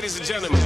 ladies and gentlemen.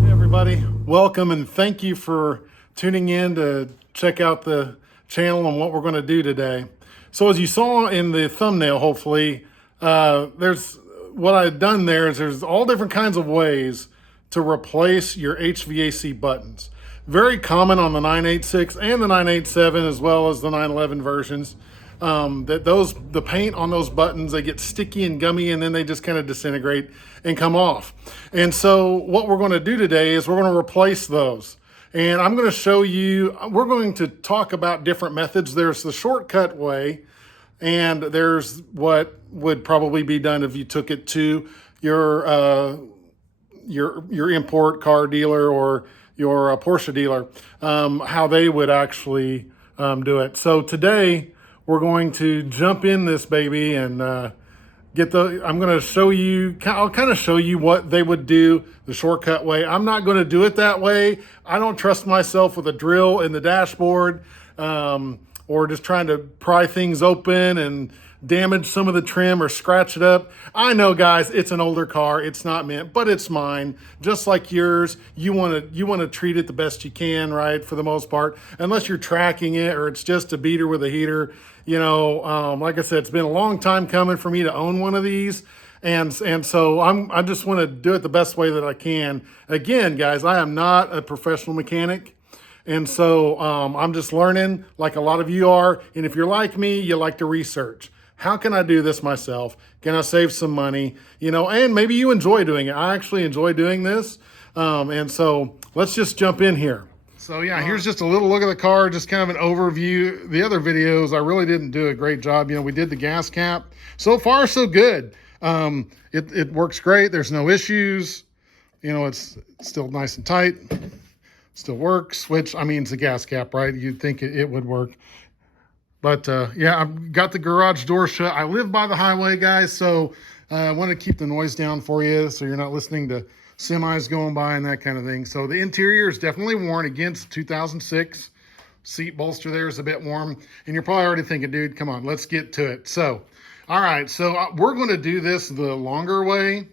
Hey everybody, welcome and thank you for tuning in to check out the channel and what we're going to do today. So as you saw in the thumbnail, hopefully, there's what I've done there is there's all different kinds of ways to replace your HVAC buttons. Very common on the 986 and the 987 as well as the 911 versions. The paint on those buttons, they get sticky and gummy and then they just kind of disintegrate and come off. And so what we're going to do today is we're going to replace those. And I'm going to show you, we're going to talk about different methods. There's the shortcut way, and there's what would probably be done if you took it to your import car dealer or your Porsche dealer, how they would actually do it. So today we're going to jump in this baby and I'm going to show you, I'll kind of show you what they would do the shortcut way. I'm not going to do it that way. I don't trust myself with a drill in the dashboard or just trying to pry things open and damage some of the trim or scratch it up. I know, guys, it's an older car. It's not meant, but it's mine. Just like yours, you want to treat it the best you can, right? For the most part, unless you're tracking it or it's just a beater with a heater. You know, like I said, it's been a long time coming for me to own one of these. And so I just want to do it the best way that I can. Again, guys, I am not a professional mechanic. And so I'm just learning like a lot of you are. And if you're like me, you like to research. How can I do this myself? Can I save some money? You know, and maybe you enjoy doing it. I actually enjoy doing this. And so let's just jump in here. So yeah, here's just a little look at the car, just kind of an overview. The other videos, I really didn't do a great job. You know, we did the gas cap. So far, so good. It works great. There's no issues. You know, it's still nice and tight. Still works, which, I mean, it's a gas cap, right? You'd think it would work. But yeah, I've got the garage door shut. I live by the highway, guys, so I want to keep the noise down for you so you're not listening to semis going by and that kind of thing. So the interior is definitely worn. Against 2006. Seat bolster there is a bit warm. And you're probably already thinking, dude, come on, let's get to it. So, all right, so we're going to do this the longer way.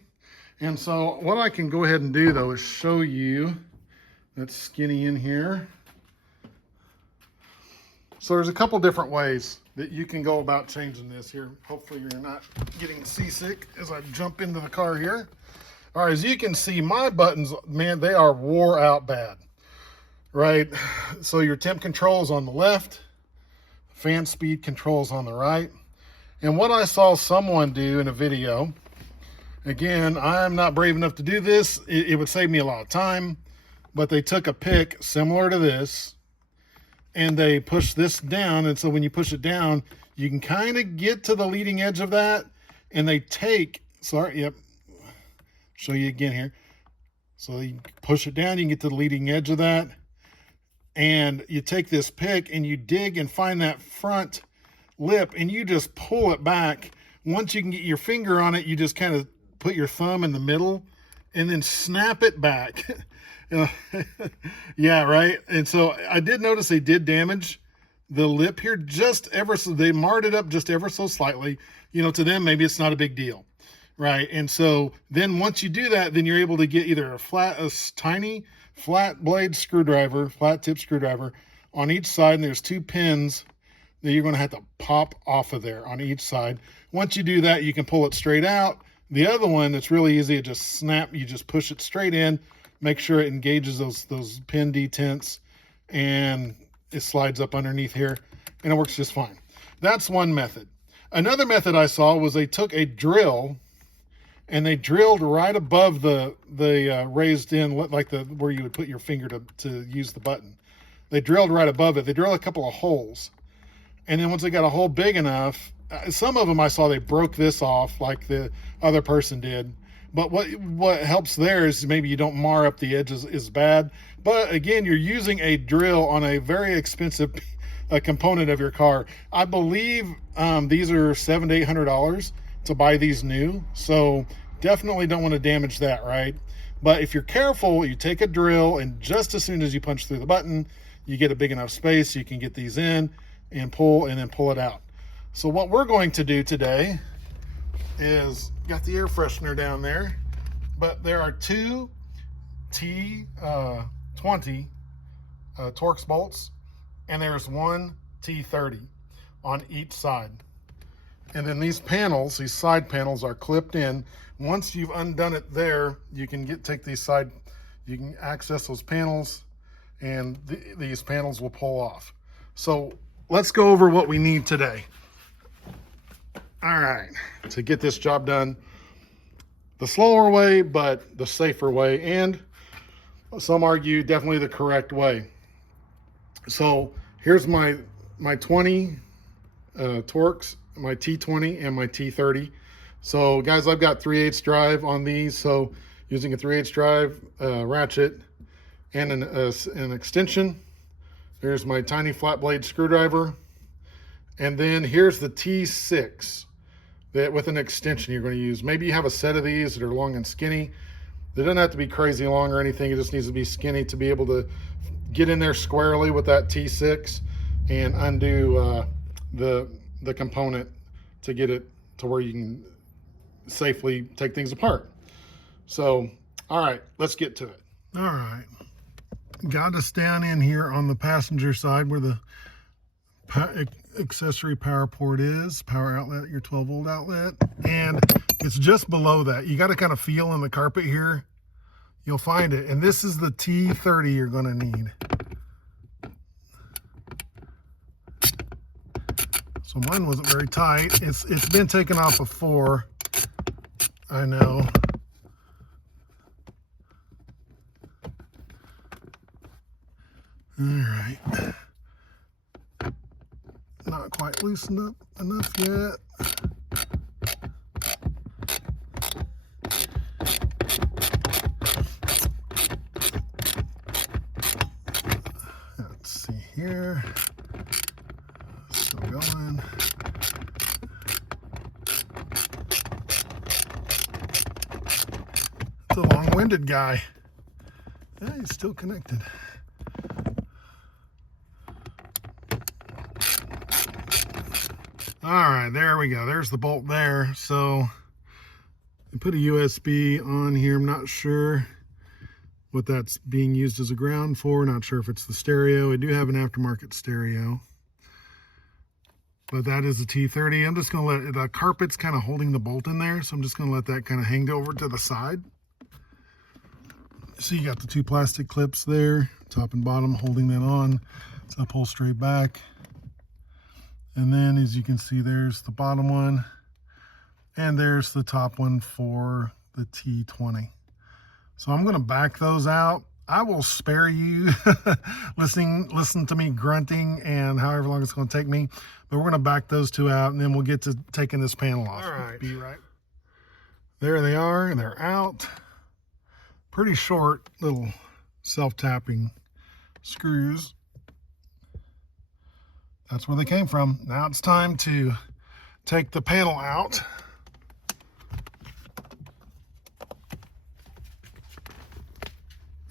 And so what I can go ahead and do, though, is show you that skinny in here. So there's a couple different ways that you can go about changing this here. Hopefully you're not getting seasick as I jump into the car here. All right, as you can see, my buttons, man, they are wore out bad, right? So your temp controls on the left, fan speed controls on the right. And what I saw someone do in a video, again, I'm not brave enough to do this. It would save me a lot of time, but they took a pick similar to this and they push this down. And so when you push it down, you can kind of get to the leading edge of that. And they take, sorry, yep, show you again here. So you push it down, you can get to the leading edge of that. And you take this pick and you dig and find that front lip and you just pull it back. Once you can get your finger on it, you just kind of put your thumb in the middle and then snap it back. Yeah, right. And so I did notice they did damage the lip here just ever so. They marred it up just ever so slightly. You know, to them, maybe it's not a big deal, right? And so then once you do that, then you're able to get either a tiny flat blade screwdriver, flat tip screwdriver on each side. And there's two pins that you're going to have to pop off of there on each side. Once you do that, you can pull it straight out. The other one, that's really easy. It just snap. You just push it straight in. Make sure it engages those pin detents and it slides up underneath here and it works just fine. That's one method. Another method I saw was they took a drill and they drilled right above the raised in, like where you would put your finger to use the button. They drilled right above it. They drilled a couple of holes. And then once they got a hole big enough, some of them I saw they broke this off like the other person did. But what helps there is maybe you don't mar up the edges as bad. But again, you're using a drill on a very expensive a component of your car. I believe these are $700 to $800 to buy these new, so definitely don't want to damage that, right? But if you're careful, you take a drill, and just as soon as you punch through the button, you get a big enough space, you can get these in and then pull it out. So what we're going to do today is, got the air freshener down there, but there are two T20 Torx bolts, and there's one T30 on each side. And then these panels, these side panels, are clipped in. Once you've undone it there, you can take these you can access those panels, and these panels will pull off. So let's go over what we need today. All right, to get this job done the slower way, but the safer way, and some argue definitely the correct way. So here's my 20 Torx, my T20 and my T30. So guys, I've got 3/8 drive on these, so using a 3/8 drive ratchet and an extension. There's my tiny flat blade screwdriver, and then here's the T6 that with an extension you're going to use. Maybe you have a set of these that are long and skinny. They don't have to be crazy long or anything. It just needs to be skinny to be able to get in there squarely with that T6 and undo the component to get it to where you can safely take things apart. So, all right, let's get to it. All right, got us down in here on the passenger side where the accessory power port is, power outlet, your 12-volt outlet, and it's just below that. You got to kind of feel in the carpet here. You'll find it, and this is the T30 you're going to need. So mine wasn't very tight. It's been taken off before, I know. All right. Not quite loosened up enough yet. Let's see here. Still going. It's a long-winded guy. Yeah, he's still connected. All right, there we go. There's the bolt there. So I put a USB on here. I'm not sure what that's being used as a ground for. Not sure if it's the stereo. I do have an aftermarket stereo, but that is the T30. I'm just going to let it, the carpet's kind of holding the bolt in there, so I'm just going to let that kind of hang over to the side. So you got the two plastic clips there, top and bottom, holding that on. So I pull straight back. And then, as you can see, there's the bottom one, and there's the top one for the T20. So I'm going to back those out. I will spare you listen to me grunting and however long it's going to take me, but we're going to back those two out, and then we'll get to taking this panel off. All right. Be right. There they are, and they're out. Pretty short little self-tapping screws. That's where they came from. Now it's time to take the panel out.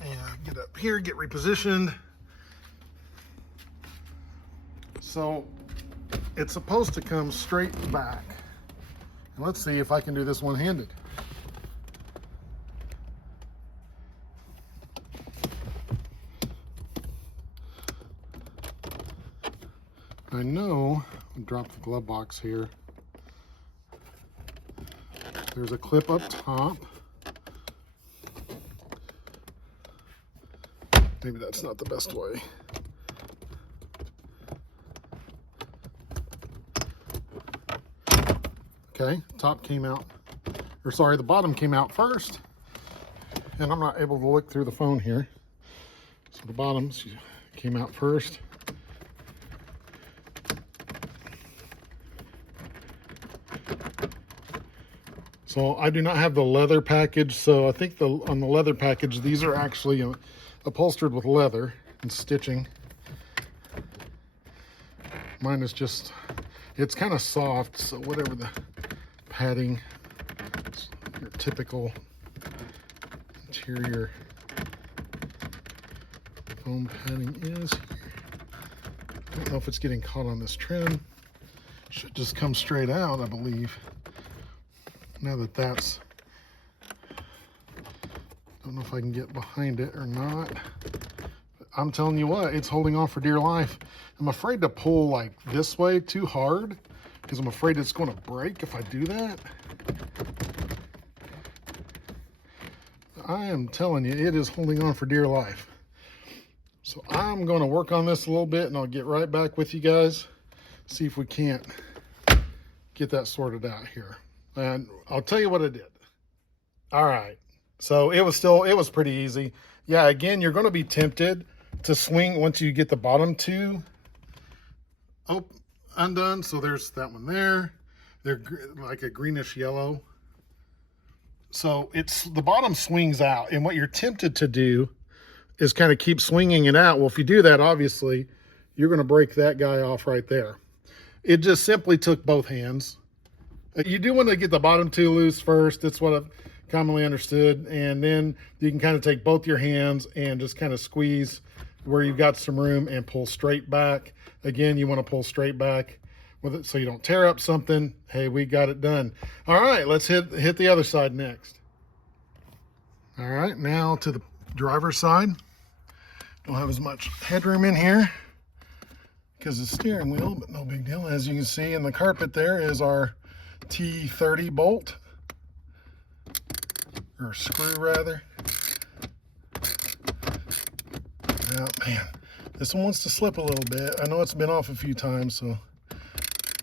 And get up here, get repositioned. So it's supposed to come straight back. And let's see if I can do this one-handed. I know, I'll drop the glove box here. There's a clip up top. Maybe that's not the best way. Okay, top came out, or sorry, the bottom came out first. And I'm not able to look through the phone here. So the bottoms came out first. So I do not have the leather package, so I think on the leather package, these are actually upholstered with leather and stitching. Mine is just, it's kind of soft, so whatever the padding, your typical interior foam padding is here. I don't know if it's getting caught on this trim. Should just come straight out, I believe. Now that that's, don't know if I can get behind it or not. But I'm telling you what, it's holding on for dear life. I'm afraid to pull like this way too hard because I'm afraid it's going to break if I do that. I am telling you, it is holding on for dear life. So I'm going to work on this a little bit and I'll get right back with you guys. See if we can't get that sorted out here. And I'll tell you what I did. All right. So it was pretty easy. Yeah, again, you're going to be tempted to swing once you get the bottom two undone. So there's that one there. They're like a greenish yellow. So the bottom swings out. And what you're tempted to do is kind of keep swinging it out. Well, if you do that, obviously, you're going to break that guy off right there. It just simply took both hands. You do want to get the bottom two loose first. That's what I've commonly understood. And then you can kind of take both your hands and just kind of squeeze where you've got some room and pull straight back. Again, you want to pull straight back with it so you don't tear up something. Hey, we got it done. All right, let's hit the other side next. All right, now to the driver's side. Don't have as much headroom in here because of the steering wheel, but no big deal. As you can see in the carpet there is our T30 bolt, or screw rather. Oh man, this one wants to slip a little bit. I know it's been off a few times, so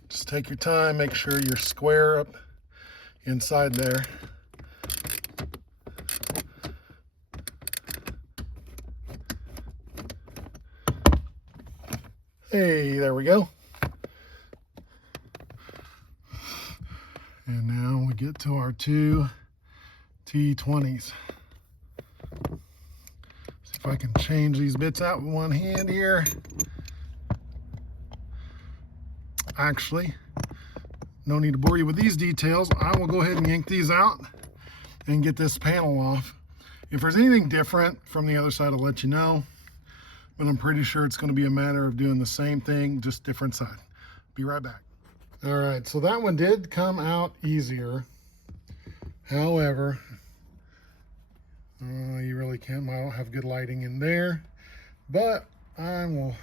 just take your time, make sure you're square up inside there. Hey, there we go. And now we get to our two T20s. See if I can change these bits out with one hand here. Actually, no need to bore you with these details. I will go ahead and yank these out and get this panel off. If there's anything different from the other side, I'll let you know. But I'm pretty sure it's going to be a matter of doing the same thing, just different side. Be right back. All right, so that one did come out easier. However, you really can't. I don't have good lighting in there, but I will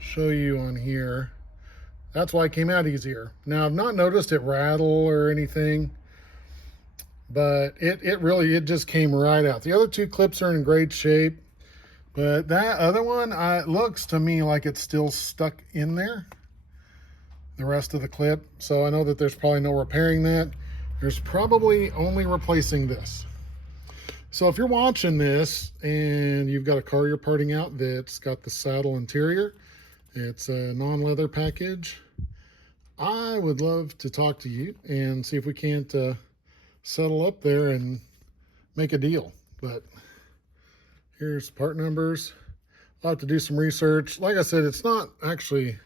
show you on here. That's why it came out easier. Now, I've not noticed it rattle or anything, but it just came right out. The other two clips are in great shape, but that other one, it looks to me like it's still stuck in there, the rest of the clip. So I know that there's probably no repairing that. There's probably only replacing this. So if you're watching this and you've got a car you're parting out that's got the saddle interior, it's a non-leather package, I would love to talk to you and see if we can't settle up there and make a deal. But here's part numbers. I'll have to do some research. Like I said, it's not actually, I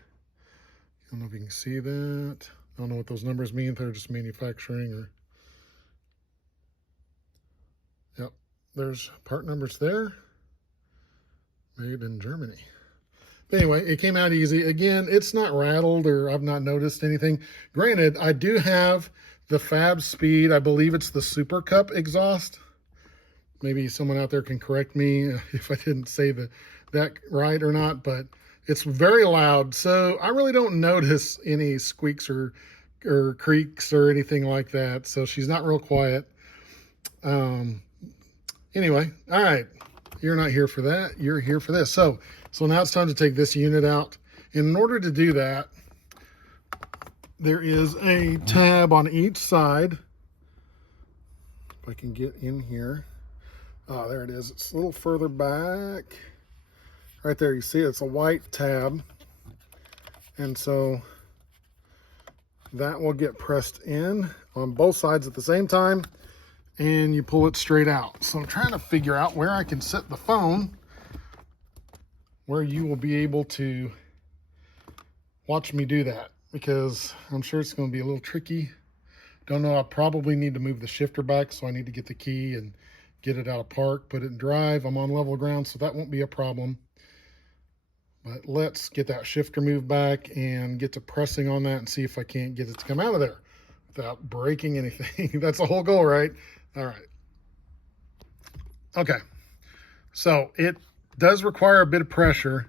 don't know if you can see that. I don't know what those numbers mean. They're just manufacturing or, yep, there's part numbers there. Made in Germany. But anyway, it came out easy. Again, it's not rattled or I've not noticed anything. Granted, I do have the Fab Speed. I believe it's the Super Cup exhaust. Maybe someone out there can correct me if I didn't say that right or not, but it's very loud. So I really don't notice any squeaks or creaks or anything like that. So she's not real quiet. Anyway, all right. You're not here for that. You're here for this. So now it's time to take this unit out. In order to do that, there is a tab on each side. If I can get in here. Oh, there it is. It's a little further back. Right there, you see it's a white tab. And so that will get pressed in on both sides at the same time, and you pull it straight out. So I'm trying to figure out where I can set the phone where you will be able to watch me do that, because I'm sure it's going to be a little tricky. Don't know, I probably need to move the shifter back, so I need to get the key and get it out of park, put it in drive. I'm on level ground, so that won't be a problem. But let's get that shifter moved back and get to pressing on that and see if I can't get it to come out of there without breaking anything. That's the whole goal, right? All right. Okay. So it does require a bit of pressure,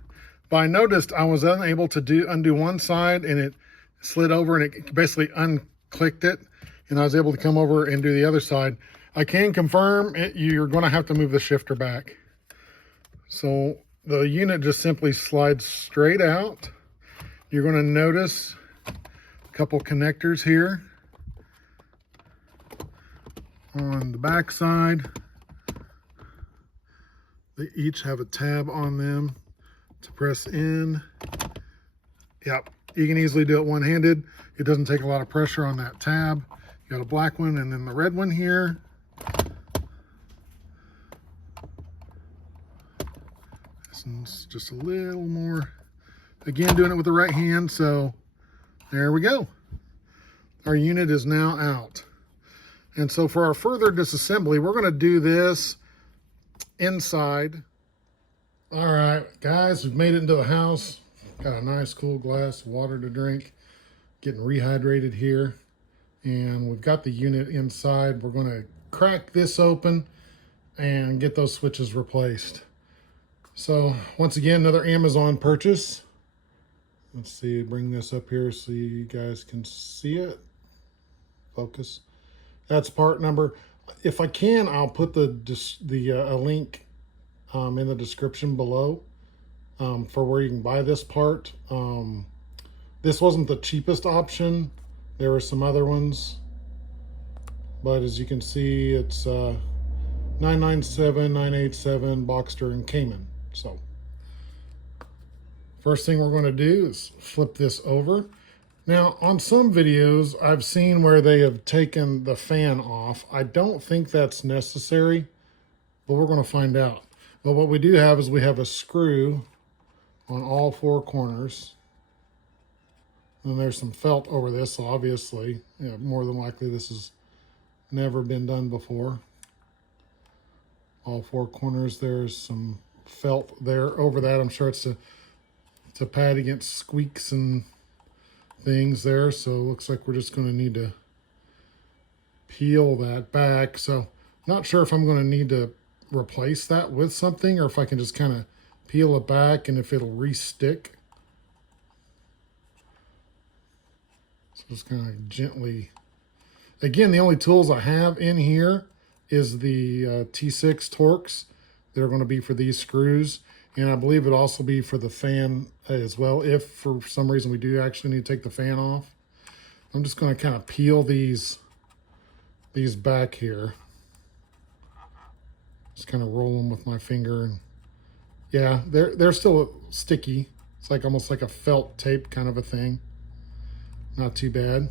but I noticed I was unable to undo one side, and it slid over and it basically unclicked it, and I was able to come over and do the other side. I can confirm you're going to have to move the shifter back. So the unit just simply slides straight out. You're going to notice a couple connectors here on the back side. They each have a tab on them to press in. Yep, you can easily do it one-handed. It doesn't take a lot of pressure on that tab. You got a black one and then the red one here. This one's just a little more. Again, doing it with the right hand, so there we go. Our unit is now out. And so for our further disassembly, we're going to do this inside. All right, guys, we've made it into the house. Got a nice cool glass of water to drink. Getting rehydrated here. And we've got the unit inside. We're going to crack this open and get those switches replaced. So once again, another Amazon purchase. Let's see, bring this up here so you guys can see it. Focus. That's part number. If I can, I'll put a link in the description below for where you can buy this part. This wasn't the cheapest option. There were some other ones, but as you can see, it's 997, 987, Boxster, and Cayman. So first thing we're going to do is flip this over. Now, on some videos, I've seen where they have taken the fan off. I don't think that's necessary, but we're going to find out. But what we do have is we have a screw on all four corners. And there's some felt over this, so obviously, yeah, more than likely this has never been done before. All four corners, there's some felt there over that. I'm sure it's to pad against squeaks and things there. So it looks like we're just going to need to peel that back. So not sure if I'm going to need to replace that with something, or if I can just kind of peel it back and if it'll re-stick. So just kind of gently. Again, the only tools I have in here is the T6 Torx. They're going to be for these screws, and I believe it'll also be for the fan as well, if for some reason we do actually need to take the fan off. I'm just going to kind of peel these back here. Just kind of roll them with my finger, and yeah, they're still sticky. It's like almost like a felt tape kind of a thing. Not too bad.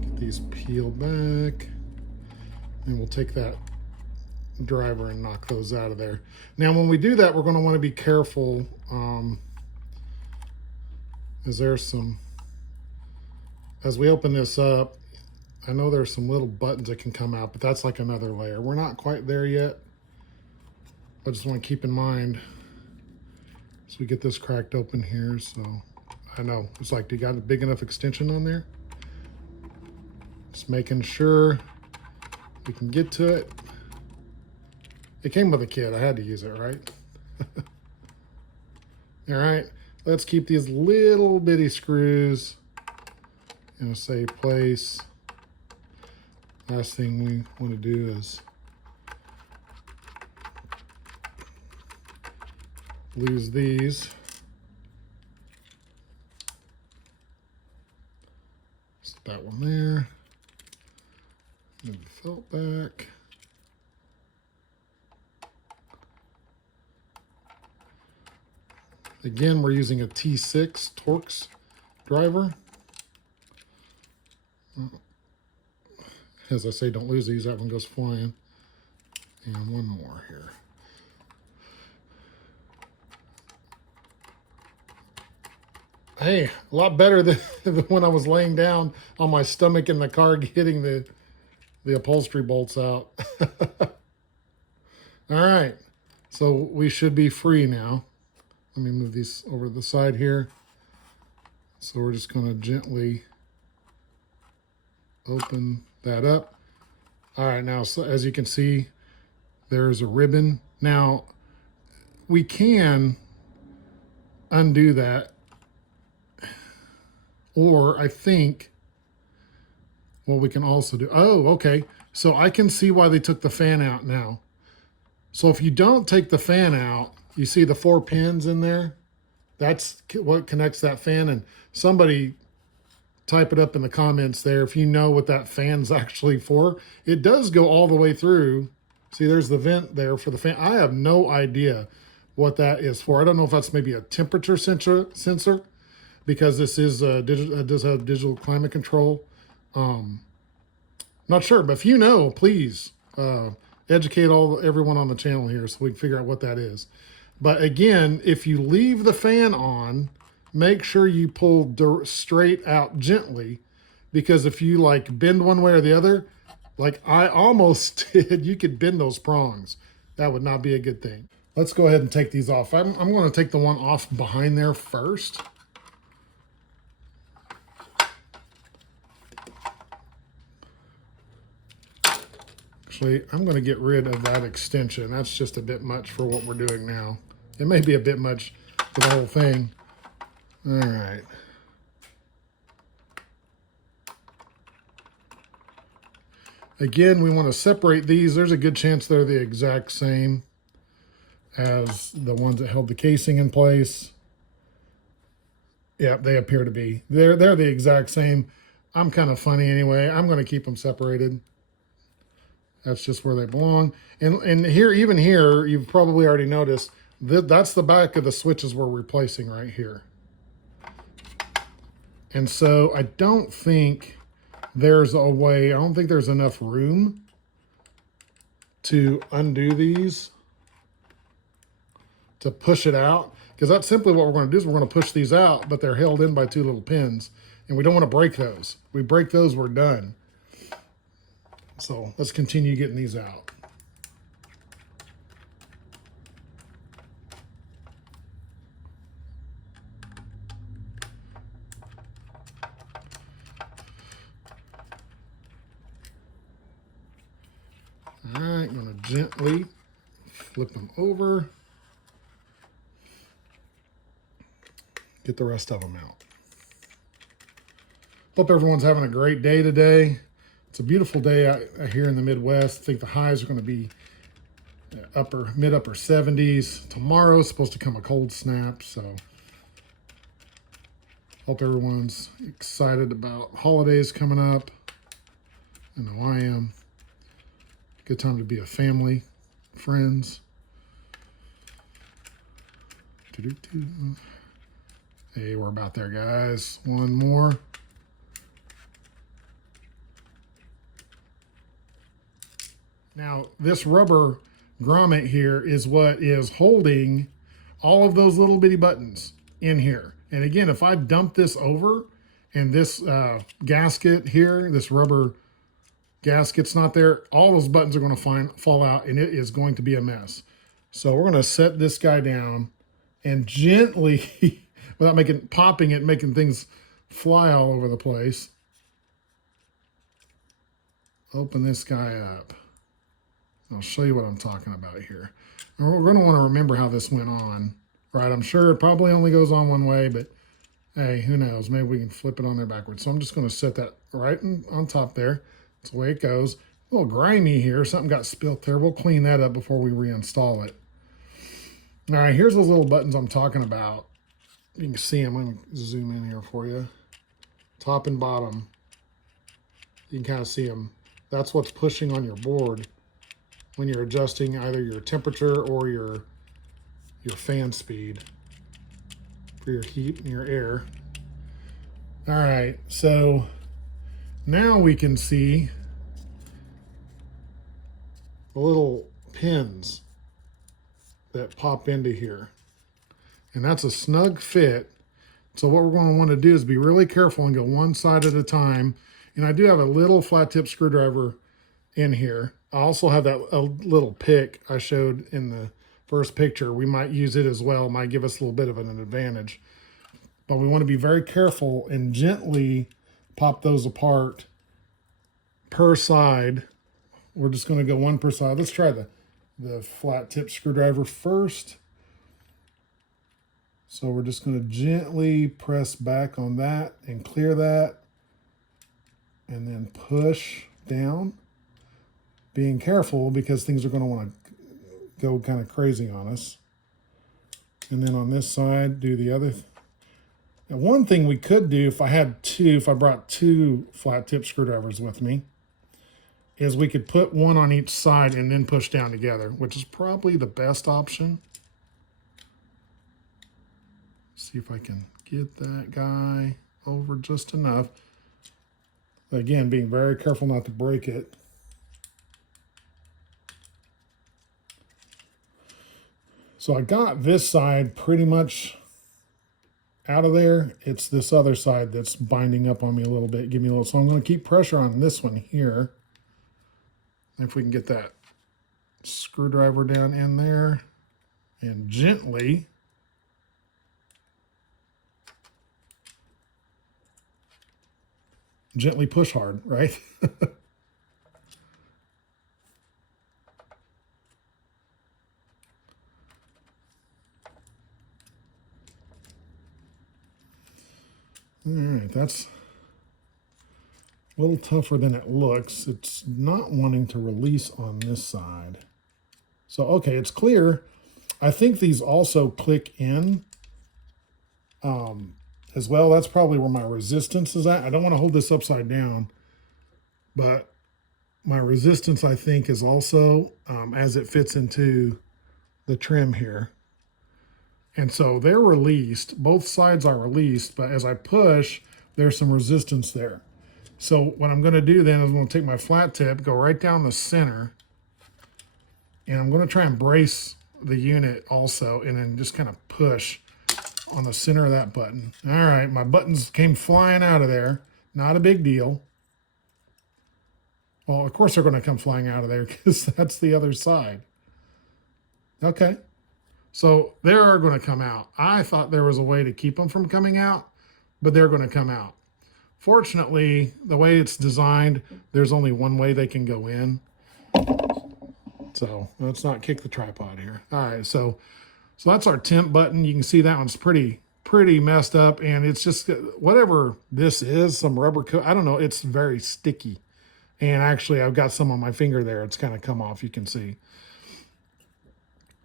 Get these peeled back, and we'll take that driver and knock those out of there. Now, when we do that, we're going to want to be careful, as there's some, as we open this up, I know there's some little buttons that can come out, but that's like another layer. We're not quite there yet. I just want to keep in mind as we get this cracked open here. So I know it's like, do you got a big enough extension on there? Just making sure we can get to it. It came with a kit. I had to use it, right? All right, let's keep these little bitty screws in a safe place. Last thing we want to do is lose these. Set that one there. Move the felt back. Again, we're using a T6 Torx driver. As I say, don't lose these, that one goes flying. And one more here. Hey, a lot better than when I was laying down on my stomach in the car getting the upholstery bolts out. All right, so we should be free now. Let me move these over to the side here. So we're just going to gently open that up. All right, now, so as you can see, there's a ribbon. Now, we can undo that, or I think what we can also do, oh, okay. So I can see why they took the fan out now. So if you don't take the fan out, you see the 4 pins in there? That's what connects that fan. And somebody type it up in the comments there if you know what that fan's actually for. It does go all the way through. See, there's the vent there for the fan. I have no idea what that is for. I don't know if that's maybe a temperature sensor because this is does have digital climate control. Not sure, but if you know, please educate everyone on the channel here so we can figure out what that is. But again, if you leave the fan on, make sure you pull straight out gently, because if you like bend one way or the other, like I almost did, you could bend those prongs. That would not be a good thing. Let's go ahead and take these off. I'm going to take the one off behind there first. Actually, I'm going to get rid of that extension. That's just a bit much for what we're doing now. It may be a bit much for the whole thing. All right. Again, we want to separate these. There's a good chance they're the exact same as the ones that held the casing in place. Yeah, they appear to be. They're the exact same. I'm kind of funny anyway. I'm going to keep them separated. That's just where they belong. And here, even here, you've probably already noticed that that's the back of the switches we're replacing right here. And so I don't think there's a way, I don't think there's enough room to undo these, to push it out. Because that's simply what we're going to do is we're going to push these out, but they're held in by 2 little pins. And we don't want to break those. If we break those, we're done. So let's continue getting these out. All right, I'm going to gently flip them over. Get the rest of them out. Hope everyone's having a great day today. It's a beautiful day out here in the Midwest. I think the highs are going to be mid-upper 70s. Tomorrow's supposed to come a cold snap, so hope everyone's excited about holidays coming up. I know I am. Good time to be a family, friends. Hey, we're about there, guys. One more. Now, this rubber grommet here is what is holding all of those little bitty buttons in here. And again, if I dump this over and this gasket here, this rubber gasket's not there, all those buttons are going to fall out, and it is going to be a mess. So we're going to set this guy down and gently, without popping it, making things fly all over the place, open this guy up. I'll show you what I'm talking about here. And we're going to want to remember how this went on, right? I'm sure it probably only goes on one way, but hey, who knows? Maybe we can flip it on there backwards. So I'm just going to set that right on top there. That's the way it goes. A little grimy here. Something got spilt there. We'll clean that up before we reinstall it. All right, here's those little buttons I'm talking about. You can see them. I'm going to zoom in here for you. Top and bottom. You can kind of see them. That's what's pushing on your board when you're adjusting either your temperature or your fan speed for your heat and your air. All right, so now we can see the little pins that pop into here. And that's a snug fit. So what we're going to want to do is be really careful and go one side at a time. And I do have a little flat tip screwdriver in here. I also have that a little pick I showed in the first picture. We might use it as well. It might give us a little bit of an advantage. But we want to be very careful and gently pop those apart per side. We're just going to go one per side. Let's try the flat tip screwdriver first. So we're just going to gently press back on that and clear that. And then push down. Being careful because things are going to want to go kind of crazy on us. And then on this side, do the other. Now, one thing we could do if I brought two flat tip screwdrivers with me, is we could put one on each side and then push down together, which is probably the best option. See if I can get that guy over just enough. Again, being very careful not to break it. So I got this side pretty much out of there. It's this other side that's binding up on me a little bit. Give me a little. So I'm going to keep pressure on this one here. If we can get that screwdriver down in there and gently push hard, right? All right, that's a little tougher than it looks. It's not wanting to release on this side. So, okay, it's clear. I think these also click in as well. That's probably where my resistance is at. I don't want to hold this upside down, but my resistance, I think, is also as it fits into the trim here. And so they're released. Both sides are released, but as I push, there's some resistance there. So what I'm going to do then is I'm going to take my flat tip, go right down the center, and I'm going to try and brace the unit also, and then just kind of push on the center of that button. All right, my buttons came flying out of there. Not a big deal. Well, of course they're going to come flying out of there because that's the other side. Okay. So they are going to come out. I thought there was a way to keep them from coming out, but they're going to come out. Fortunately, the way it's designed, there's only one way they can go in. So let's not kick the tripod here. All right, so that's our temp button. You can see that one's pretty messed up, and it's just whatever this is, some rubber coat. I don't know. It's very sticky, and actually, I've got some on my finger there. It's kind of come off. You can see.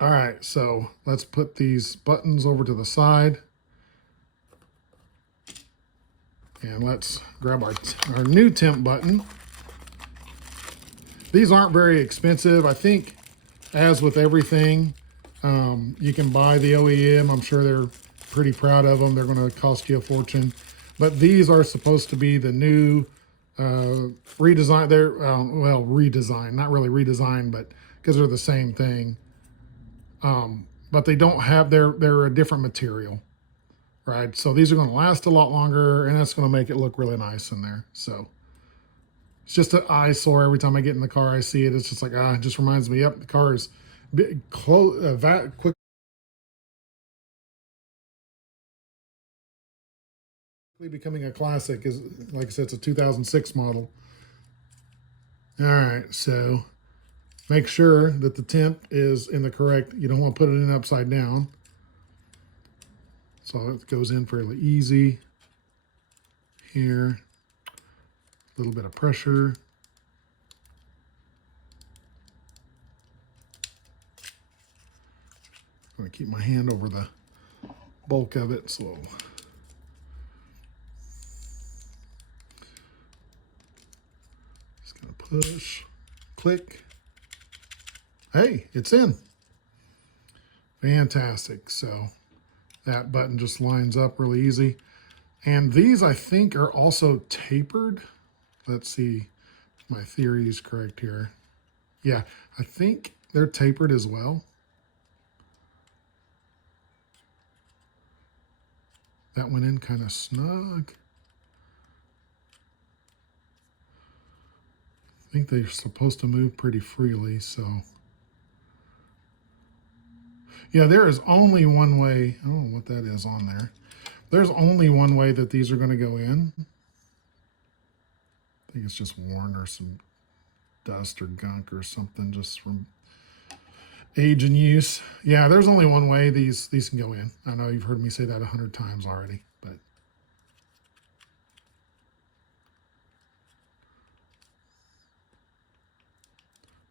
All right, so let's put these buttons over to the side. And let's grab our new temp button. These aren't very expensive. I think, as with everything, you can buy the OEM. I'm sure they're pretty proud of them. They're going to cost you a fortune. But these are supposed to be the new redesign. They're, well, redesigned. Not really redesigned, but because they're the same thing. But they don't have, they're a different material, right? So these are going to last a lot longer, and that's going to make it look really nice in there. So it's just an eyesore every time I get in the car. I see it. It's just like, it just reminds me, yep, the car is quickly becoming a classic. Is, like I said, it's a 2006 model. All right, so make sure that the temp is in the correct, you don't want to put it in upside down. So it goes in fairly easy. Here, a little bit of pressure. I'm going to keep my hand over the bulk of it, so just going to push, click. Hey, it's in. Fantastic. So that button just lines up really easy. And these, I think, are also tapered. Let's see if my theory is correct here. Yeah, I think they're tapered as well. That went in kind of snug. I think they're supposed to move pretty freely, so. Yeah, there is only one way. I don't know what that is on there. There's only one way that these are going to go in. I think it's just worn or some dust or gunk or something just from age and use. Yeah, there's only one way these can go in. I know you've heard me say that 100 times already, but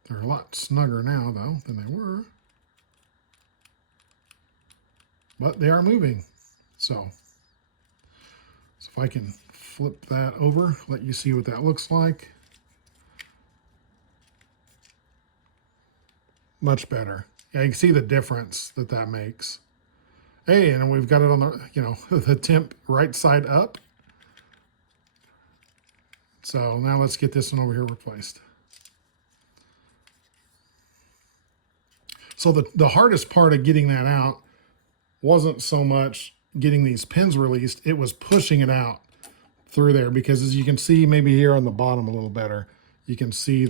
they're a lot snugger now, though, than they were. But they are moving. So if I can flip that over, let you see what that looks like. Much better. Yeah, you can see the difference that makes. Hey, and we've got it on the, the temp right side up. So now let's get this one over here replaced. So the hardest part of getting that out wasn't so much getting these pins released, it was pushing it out through there, because as you can see maybe here on the bottom a little better, you can see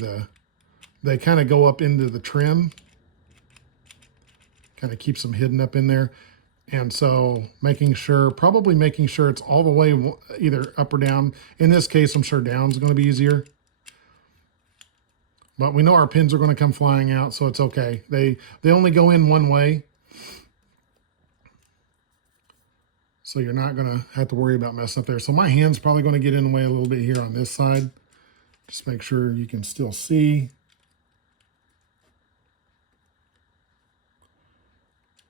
they kind of go up into the trim, kind of keeps them hidden up in there. And so probably making sure it's all the way either up or down. In this case, I'm sure down is going to be easier. But we know our pins are going to come flying out, so it's okay. They only go in one way. So you're not going to have to worry about messing up there. So my hand's probably going to get in the way a little bit here on this side. Just make sure you can still see.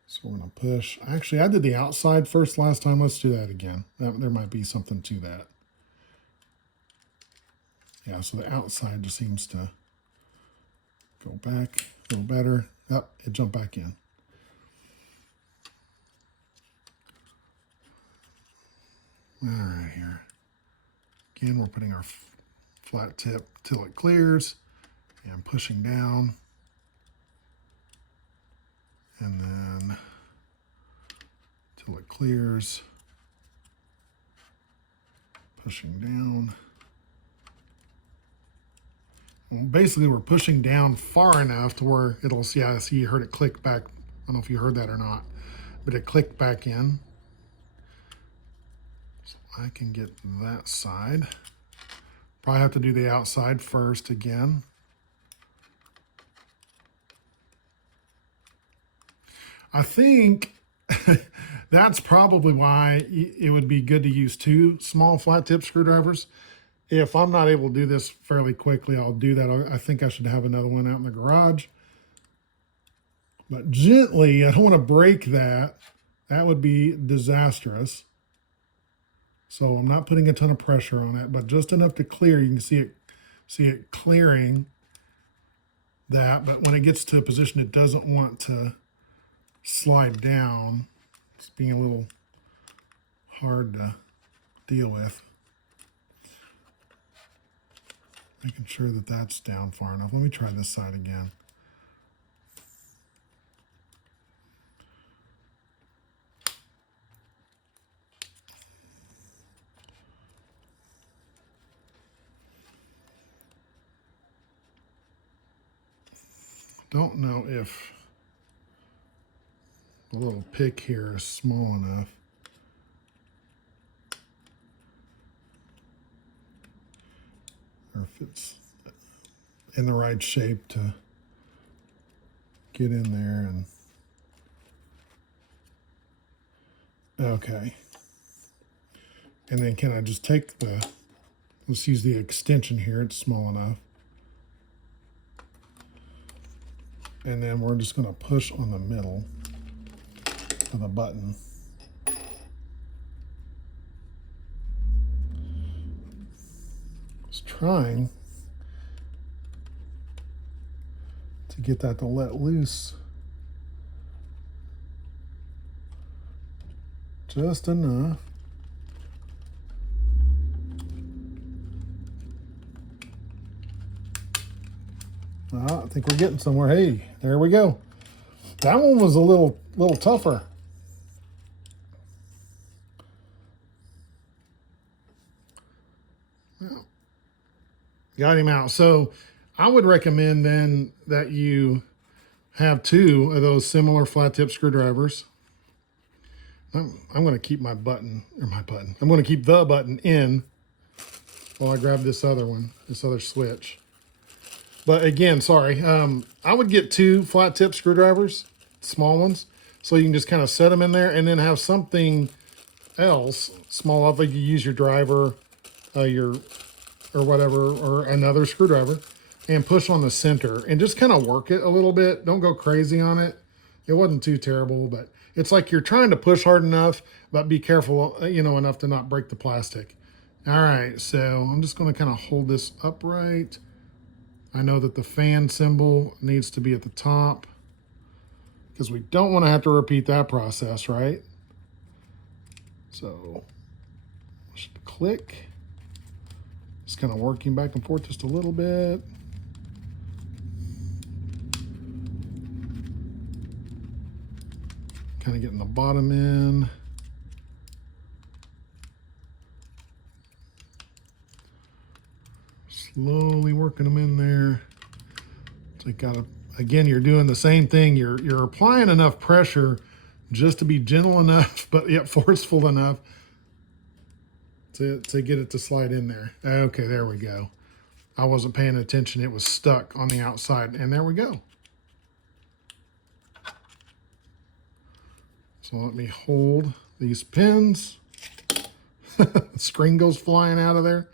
So we're going to push. Actually, I did the outside first last time. Let's do that again. There might be something to that. Yeah, so the outside just seems to go back a little better. Oh, it jumped back in. All right, here. Again, we're putting our flat tip till it clears and pushing down. And then till it clears, pushing down. Well, basically, we're pushing down far enough to where it'll, yeah, see, you heard it click back. I don't know if you heard that or not, but it clicked back in. So I can get that side. Probably have to do the outside first again. I think that's probably why it would be good to use 2 small flat tip screwdrivers. If I'm not able to do this fairly quickly, I'll do that. I think I should have another one out in the garage. But gently, I don't want to break that. That would be disastrous. So I'm not putting a ton of pressure on it, but just enough to clear. You can see it clearing that. But when it gets to a position it doesn't want to slide down, it's being a little hard to deal with. Making sure that that's down far enough. Let me try this side again. Don't know if the little pick here is small enough. Or if it's in the right shape to get in there and okay. And then can I just take let's use the extension here, it's small enough. And then we're just going to push on the middle of the button. Just trying to get that to let loose just enough. I think we're getting somewhere. Hey, there we go. That one was a little tougher. Got him out. So I would recommend then that you have 2 of those similar flat tip screwdrivers. I'm going to keep I'm going to keep the button in while I grab this other one, this other switch. But again, sorry, I would get 2 flat tip screwdrivers, small ones, so you can just kind of set them in there and then have something else small enough, like you use your driver, or whatever, or another screwdriver, and push on the center and just kind of work it a little bit. Don't go crazy on it. It wasn't too terrible, but it's like you're trying to push hard enough, but be careful, enough to not break the plastic. All right, so I'm just going to kind of hold this upright. I know that the fan symbol needs to be at the top because we don't want to have to repeat that process, right? So just click. Just kind of working back and forth just a little bit. Kind of getting the bottom in. Slowly working them in there. So you gotta, again, you're doing the same thing. You're applying enough pressure just to be gentle enough, but yet forceful enough to get it to slide in there. Okay, there we go. I wasn't paying attention. It was stuck on the outside, and there we go. So let me hold these pins. The screen goes flying out of there,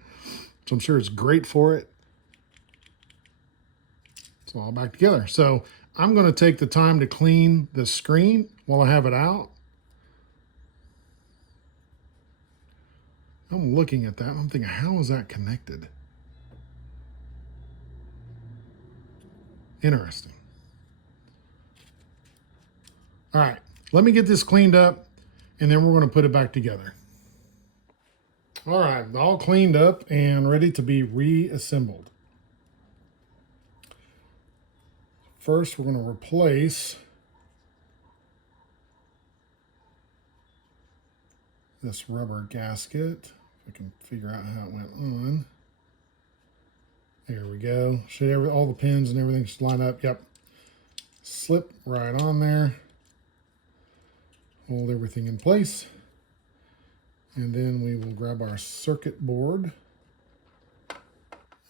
so I'm sure it's great for it. It's all back together. So I'm going to take the time to clean the screen while I have it out. I'm looking at that. I'm thinking, how is that connected? Interesting. All right, let me get this cleaned up, and then we're going to put it back together. All right, all cleaned up and ready to be reassembled. First, we're going to replace this rubber gasket. If I can figure out how it went on. There we go. Should all the pins and everything should line up. Yep. Slip right on there. Hold everything in place. And then we will grab our circuit board.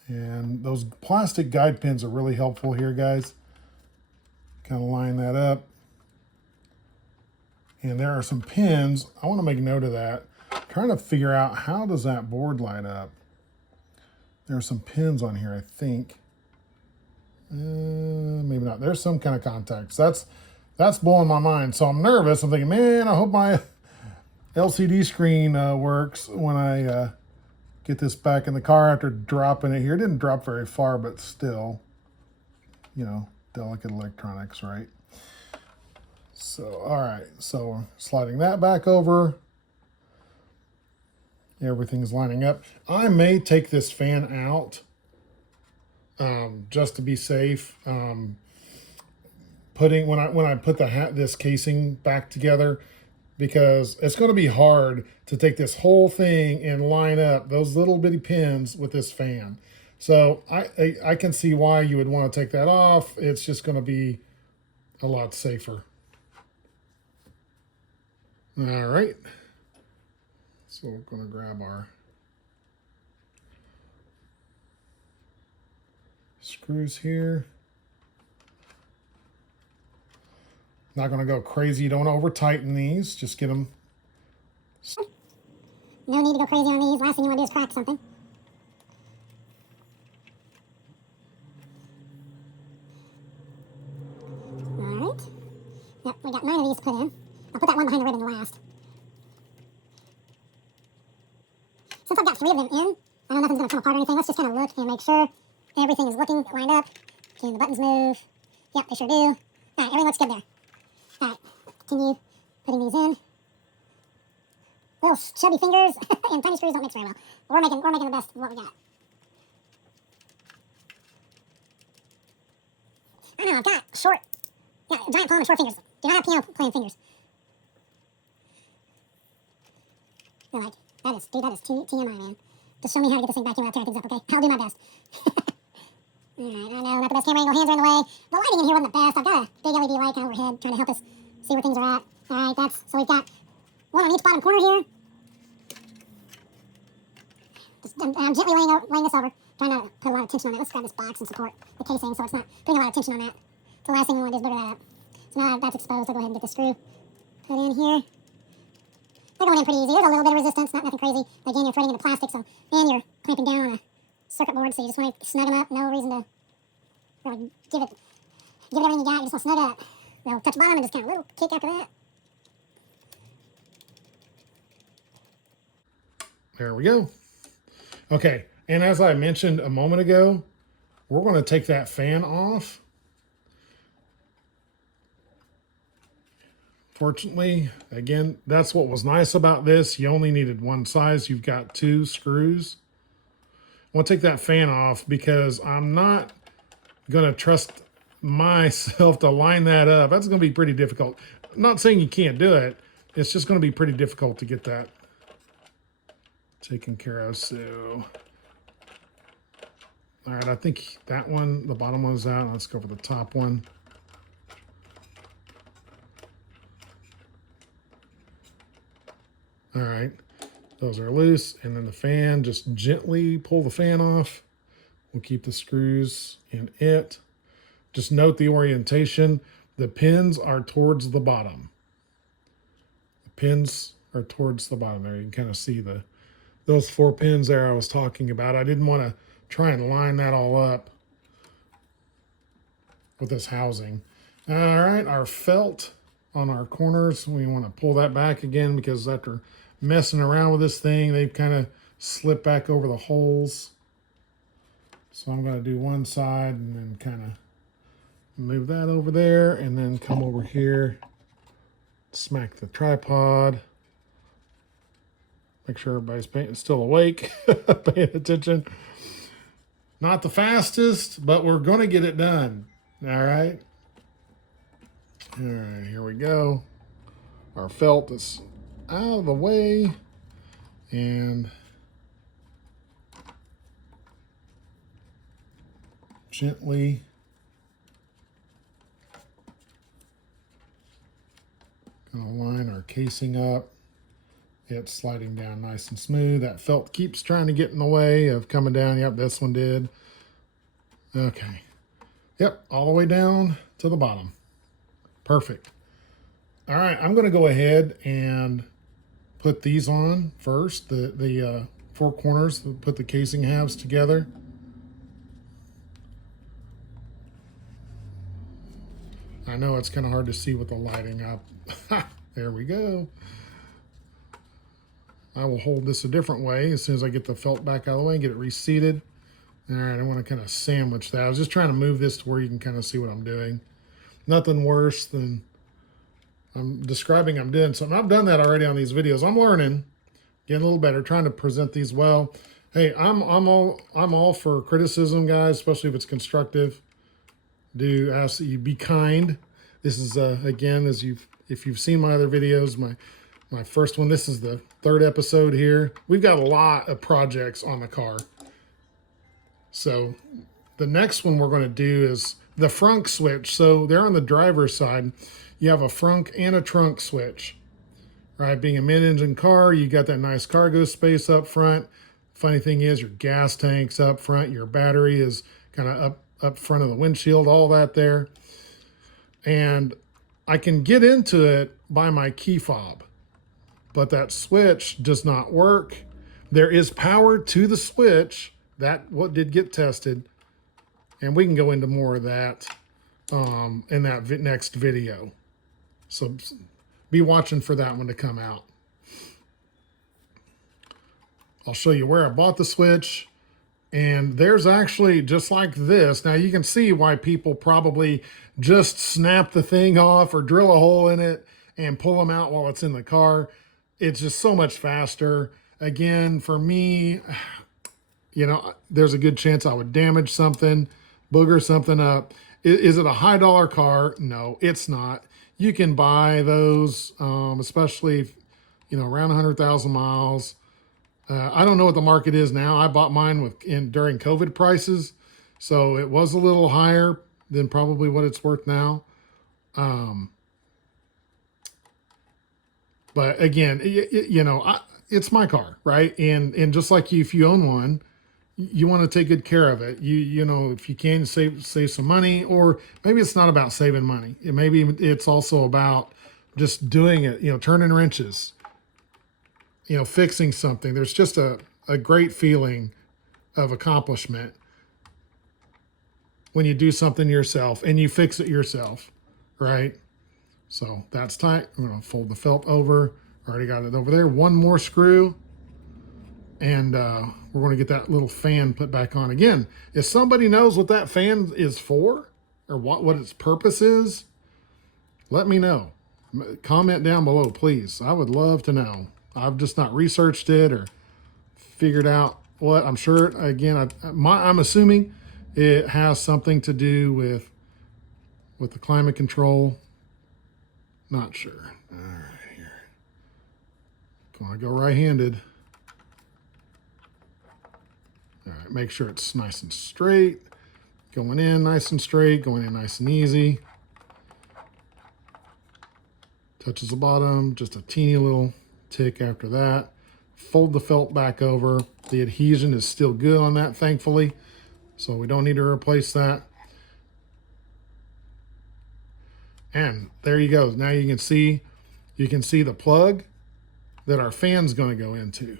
And those plastic guide pins are really helpful here, guys. Kind of line that up. And there are some pins. I want to make note of that. I'm trying to figure out, how does that board light up? There are some pins on here, I think. Maybe not. There's some kind of contacts. That's blowing my mind. So I'm nervous. I'm thinking, man, I hope my LCD screen works when I get this back in the car after dropping it here. It didn't drop very far, but still, delicate electronics, right? So, all right. So sliding that back over. Everything's lining up. I may take this fan out just to be safe. When I put this casing back together, because it's going to be hard to take this whole thing and line up those little bitty pins with this fan. So I can see why you would want to take that off. It's just going to be a lot safer. All right. So we're going to grab our screws here. Not going to go crazy. You don't over tighten these. Just get them. No need to go crazy on these. Last thing you want to do is crack something. All right. Yep, we got 9 of these to put in. I'll put that one behind the ribbon last. Since I've got 3 of them in, I know nothing's going to come apart or anything. Let's just kind of look and make sure everything is looking lined up. Can the buttons move? Yep, they sure do. All right, everything looks good there. All right, continue putting these in. Little chubby fingers and tiny screws don't mix very well. But we're making the best of what we got. I don't know, I've got giant palm and short fingers. Do not have piano playing fingers. They're like, that is TMI, man. Just show me how to get this thing back here while I tear things up, okay? I'll do my best. Alright, I know, not the best camera angle, hands are in the way. The lighting in here wasn't the best. I've got a big LED light kind of overhead trying to help us see where things are at. Alright, so we've got one on each bottom corner here. I'm gently laying this over, trying not to put a lot of tension on it. Let's grab this box and support the casing so it's not putting a lot of tension on that. The last thing we want to do is booger that up. So now that's exposed, I'll go ahead and get the screw put in here. They're going in pretty easy. There's a little bit of resistance, not nothing crazy. But again, you're threading into plastic, so and you're clamping down on a circuit board, so you just want to snug them up. No reason to really give it everything you got. You just want to snug it up. They'll touch the bottom and just kind of a little kick after that. There we go. Okay, and as I mentioned a moment ago, we're going to take that fan off. Fortunately, again, that's what was nice about this. You only needed one size. You've got 2 screws. I want to take that fan off because I'm not going to trust myself to line that up. That's going to be pretty difficult. I'm not saying you can't do it. It's just going to be pretty difficult to get that taken care of. So, all right, I think that one, the bottom one's out. Let's go for the top one. All right, those are loose, and then the fan, just gently pull the fan off. We'll keep the screws in it. Just note the orientation. The pins are towards the bottom. The pins are towards the bottom there. You can kind of see those 4 pins there I was talking about. I didn't want to try and line that all up with this housing. All right, our felt on our corners, we want to pull that back again because after messing around with this thing, they've kind of slipped back over the holes. So I'm going to do one side and then kind of move that over there and then come over here, smack the tripod. Make sure everybody's still awake, paying attention. Not the fastest, but we're going to get it done. All right. All right, here we go. Our felt is out of the way, and gently gonna line our casing up. It's sliding down nice and smooth. That felt keeps trying to get in the way of coming down. Yep, this one did. Okay. Yep, all the way down to the bottom. Perfect. All right, I'm going to go ahead and put these on first, the 4 corners, put the casing halves together. I know it's kind of hard to see with the lighting up. There we go. I will hold this a different way as soon as I get the felt back out of the way and get it reseated. All right, I want to kind of sandwich that. I was just trying to move this to where you can kind of see what I'm doing. Nothing worse than I'm describing I'm doing something. I've done that already on these videos. I'm learning, getting a little better, trying to present these well. Hey, I'm all for criticism, guys, especially if it's constructive. Do ask you be kind. This is again, if you've seen my other videos, my first one. This is the 3rd episode here. We've got a lot of projects on the car. So the next one we're going to do is the frunk switch. So there on the driver's side, you have a frunk and a trunk switch, right? Being a mid-engine car, you got that nice cargo space up front. Funny thing is your gas tank's up front. Your battery is kind of up front of the windshield, all that there. And I can get into it by my key fob, but that switch does not work. There is power to the switch. That what did get tested, and we can go into more of that in that next video. So be watching for that one to come out. I'll show you where I bought the switch, and there's actually just like this. Now you can see why people probably just snap the thing off or drill a hole in it and pull them out while it's in the car. It's just so much faster. Again, for me, you know, there's a good chance I would damage something, booger something up, Is it a high dollar car? No, it's not. You can buy those, especially, around 100,000 miles. I don't know what the market is now. I bought mine during COVID prices, so it was a little higher than probably what it's worth now. But again, it's my car, right? And just like you, if you own one, you want to take good care of it. If you can save some money, or maybe it's not about saving money. Maybe it's also about just doing it. Turning wrenches, fixing something. There's just a great feeling of accomplishment when you do something yourself and you fix it yourself, right? So that's tight. I'm going to fold the felt over. Already got it over there. One more screw. And we're going to get that little fan put back on. Again, if somebody knows what that fan is for or what its purpose is, let me know. Comment down below, please. I would love to know. I've just not researched it or figured out what. I'm sure, again, I'm assuming it has something to do with the climate control. Not sure. All right, here. Going to go right-handed. All right, make sure it's nice and straight. Going in nice and straight, going in nice and easy. Touches the bottom, just a teeny little tick after that. Fold the felt back over. The adhesion is still good on that, thankfully, so we don't need to replace that. And there you go. Now you can see the plug that our fan's going to go into.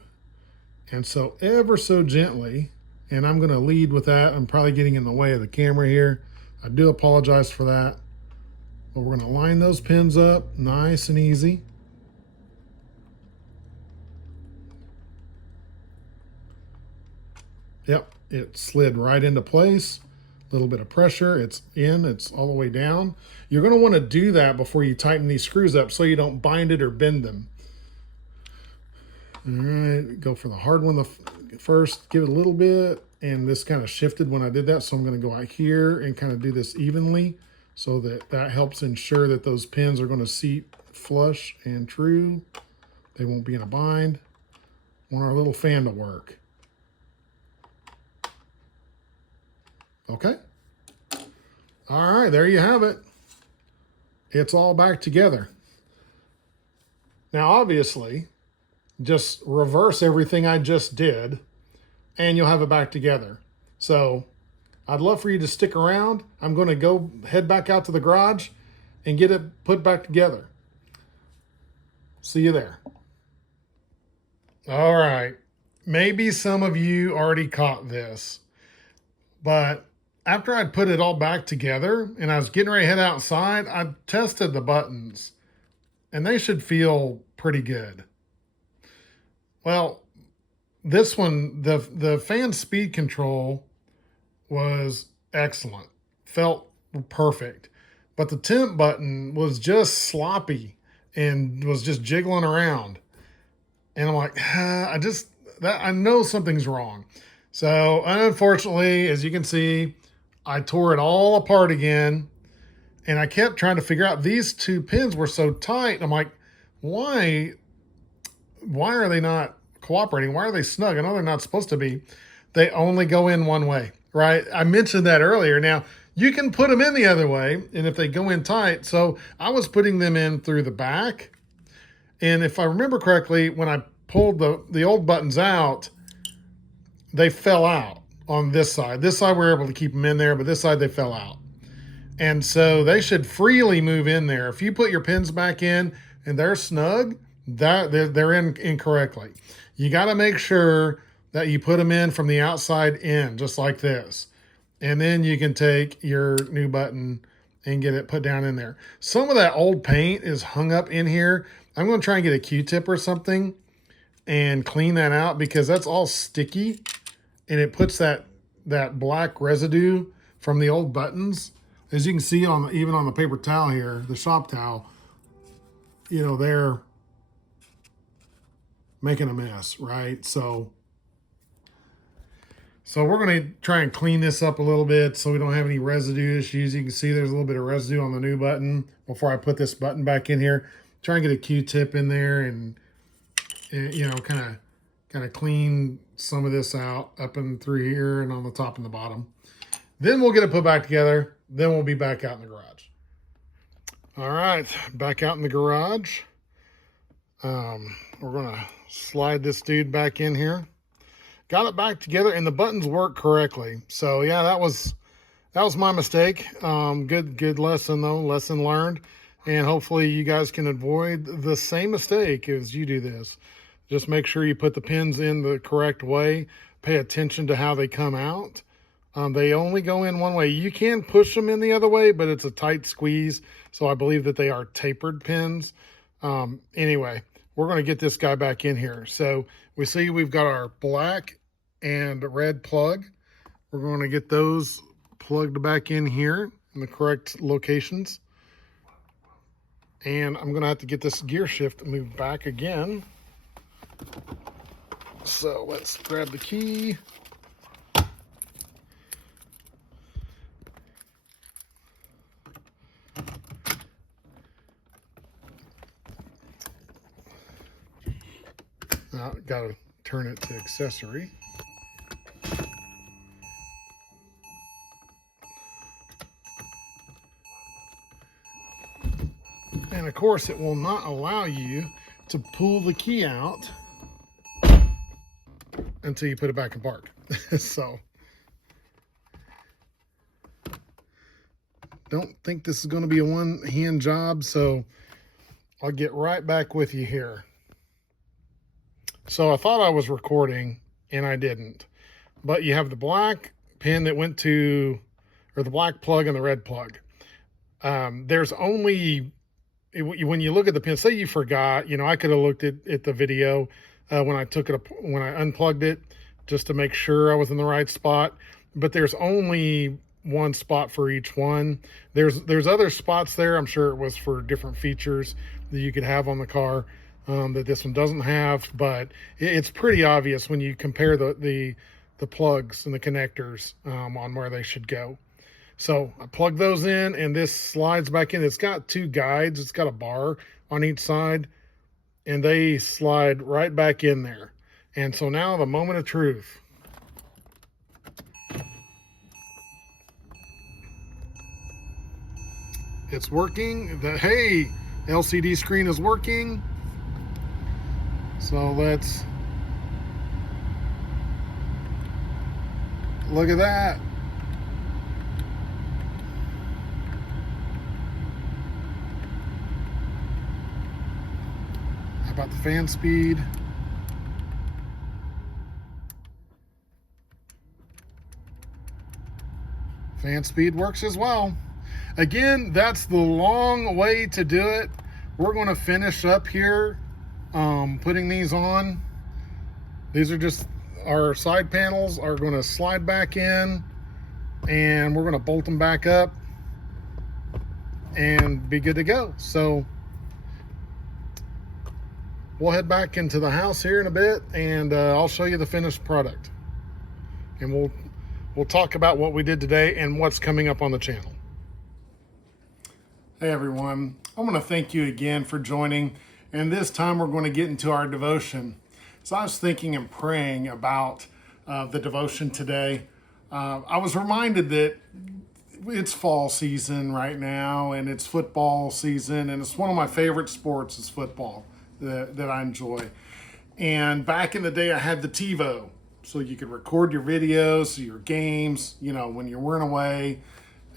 And so ever so gently, and I'm going to lead with that. I'm probably getting in the way of the camera here. I do apologize for that. But we're going to line those pins up nice and easy. Yep, it slid right into place. A little bit of pressure, it's in, it's all the way down. You're going to want to do that before you tighten these screws up so you don't bind it or bend them. All right, go for the hard one first, give it a little bit, and this kind of shifted when I did that, so I'm going to go out here and kind of do this evenly so that helps ensure that those pins are going to seat flush and true. They won't be in a bind. Want our little fan to work. Okay. All right, there you have it. It's all back together. Now, obviously, just reverse everything I just did, and you'll have it back together. So I'd love for you to stick around. I'm going to head back out to the garage and get it put back together. See you there. All right. Maybe some of you already caught this, but after I'd put it all back together and I was getting ready to head outside, I tested the buttons and they should feel pretty good. Well, this one, the fan speed control was excellent, felt perfect, but the temp button was just sloppy and was just jiggling around. And I'm like, I know something's wrong. So unfortunately, as you can see, I tore it all apart again, and I kept trying to figure out, these two pins were so tight. I'm like, why are they not cooperating? Why are they snug? I know they're not supposed to be. They only go in one way, right? I mentioned that earlier. Now, you can put them in the other way, and if they go in tight, so I was putting them in through the back. And if I remember correctly, when I pulled the old buttons out, they fell out on this side. This side we were able to keep them in there, but this side they fell out. And so they should freely move in there. If you put your pins back in and they're snug, they're in incorrectly. You got to make sure that you put them in from the outside in, just like this. And then you can take your new button and get it put down in there. Some of that old paint is hung up in here. I'm going to try and get a Q-tip or something and clean that out, because that's all sticky and it puts that black residue from the old buttons. As you can see even on the paper towel here, the shop towel, they're making a mess, right? So So we're going to try and clean this up a little bit so we don't have any residue issues. You can see there's a little bit of residue on the new button before I put this button back in here. Try and get a Q-tip in there and you know, kind of clean some of this out up and through here and on the top and the bottom. Then we'll get it put back together. Then we'll be back out in the garage. All right, back out in the garage. We're going to slide this dude back in here. Got it back together and the buttons work correctly. So yeah, that was my mistake. Good lesson though, lesson learned. And hopefully you guys can avoid the same mistake as you do this. Just make sure you put the pins in the correct way. Pay attention to how they come out. They only go in one way. You can push them in the other way, but it's a tight squeeze. So I believe that they are tapered pins. Anyway, we're going to get this guy back in here. So we see we've got our black and red plug. We're going to get those plugged back in here in the correct locations. And I'm going to have to get this gear shift moved back again. So let's grab the key. Now, got to turn it to accessory. And of course, it will not allow you to pull the key out until you put it back in park. So, don't think this is going to be a one-hand job, so I'll get right back with you here. So I thought I was recording, and I didn't. But you have the black pin that went to, or the black plug and the red plug. There's only, when you look at the pin, say you forgot, you know, I could have looked at the video when I unplugged it, just to make sure I was in the right spot. But there's only one spot for each one. There's other spots there. I'm sure it was for different features that you could have on the car that this one doesn't have. But it's pretty obvious when you compare the plugs and the connectors on where they should go. So I plug those in, and this slides back in. It's got two guides. It's got a bar on each side, and they slide right back in there. And so now the moment of truth. It's working. Hey, LCD screen is working. So let's look at that. How about the fan speed? Fan speed works as well. Again, that's the long way to do it. We're going to finish up here putting these on. These are just our side panels are going to slide back in, and we're going to bolt them back up and be good to go. So we'll head back into the house here in a bit, and I'll show you the finished product, and we'll talk about what we did today and what's coming up on the channel. Hey everyone, I want to thank you again for joining, and this time we're going to get into our devotion. So I was thinking and praying about the devotion today. I was reminded that it's fall season right now, and it's football season, and it's one of my favorite sports is football that I enjoy. And back in the day I had the TiVo, so you could record your videos, your games, you know, when you weren't away.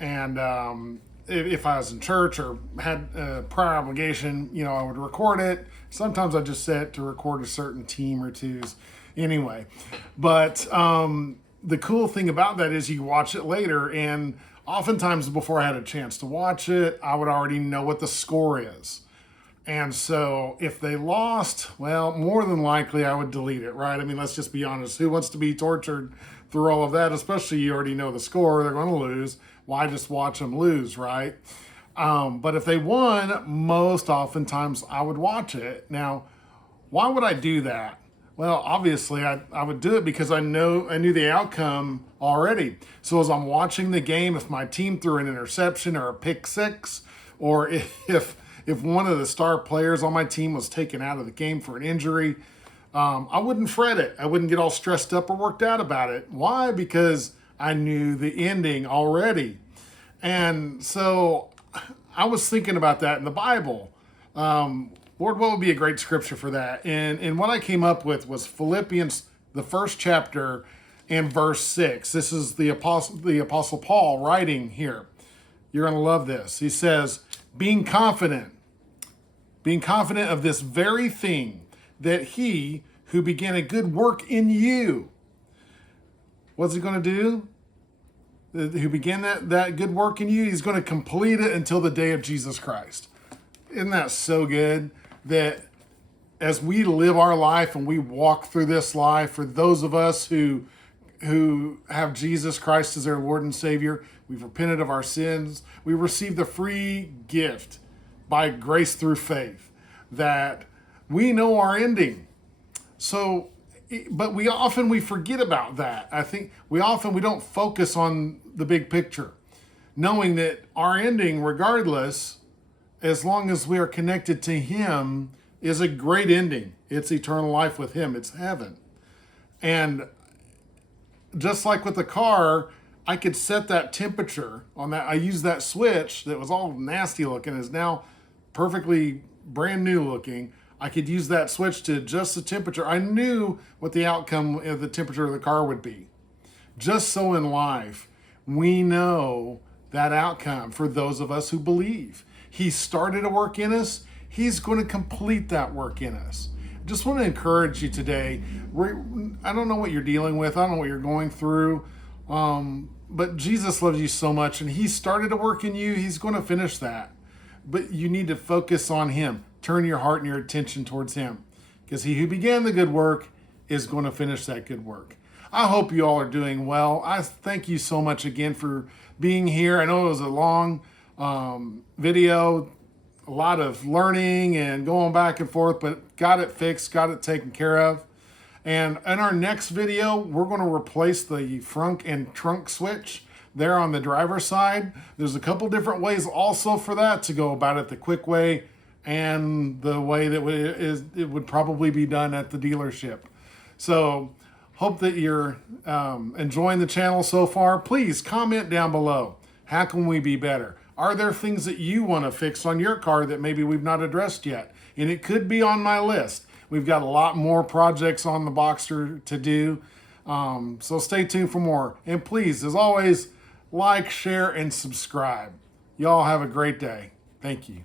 And if I was in church or had a prior obligation, you know, I would record it. Sometimes I just set to record a certain team or two's anyway. But the cool thing about that is you watch it later, and oftentimes before I had a chance to watch it, I would already know what the score is. And so if they lost, well, more than likely I would delete it, right? I mean, let's just be honest. Who wants to be tortured through all of that? Especially you already know the score, they're going to lose. Why just watch them lose, right? But if they won, most oftentimes I would watch it. Now, why would I do that? Well, obviously, I would do it because I knew the outcome already. So as I'm watching the game, if my team threw an interception or a pick six, or if one of the star players on my team was taken out of the game for an injury, I wouldn't fret it. I wouldn't get all stressed up or worked out about it. Why? Because I knew the ending already. And so I was thinking about that in the Bible. Lord, what would be a great scripture for that? And what I came up with was Philippians, the first chapter, and verse 6. This is the Apostle Paul writing here. You're going to love this. He says, being confident of this very thing, that he who began a good work in you, what's he going to do? Who began that good work in you, he's going to complete it until the day of Jesus Christ. Isn't that so good? That as we live our life and we walk through this life, for those of us who have Jesus Christ as their Lord and Savior, we've repented of our sins, we receive the free gift by grace through faith, that we know our ending. So, but we forget about that. I think we don't focus on the big picture, knowing that our ending, regardless, as long as we are connected to Him, is a great ending. It's eternal life with Him. It's heaven. And just like with the car, I could set that temperature on that. I used that switch that was all nasty looking, is now perfectly brand new looking. I could use that switch to adjust the temperature. I knew what the outcome of the temperature of the car would be. Just so in life, we know that outcome for those of us who believe. He started a work in us. He's going to complete that work in us. Just want to encourage you today. I don't know what you're dealing with. I don't know what you're going through. But Jesus loves you so much, and He started a work in you. He's going to finish that. But you need to focus on Him. Turn your heart and your attention towards Him, because He who began the good work is going to finish that good work. I hope you all are doing well. I thank you so much again for being here. I know it was a long video, a lot of learning and going back and forth, but got it fixed, got it taken care of. And in our next video, we're going to replace the front and trunk switch there on the driver's side. There's a couple different ways also for that to go about it, the quick way and the way that it would probably be done at the dealership. So hope that you're enjoying the channel so far. Please comment down below. How can we be better? Are there things that you want to fix on your car that maybe we've not addressed yet? And it could be on my list. We've got a lot more projects on the Boxster to do. So stay tuned for more. And please, as always, like, share, and subscribe. Y'all have a great day. Thank you.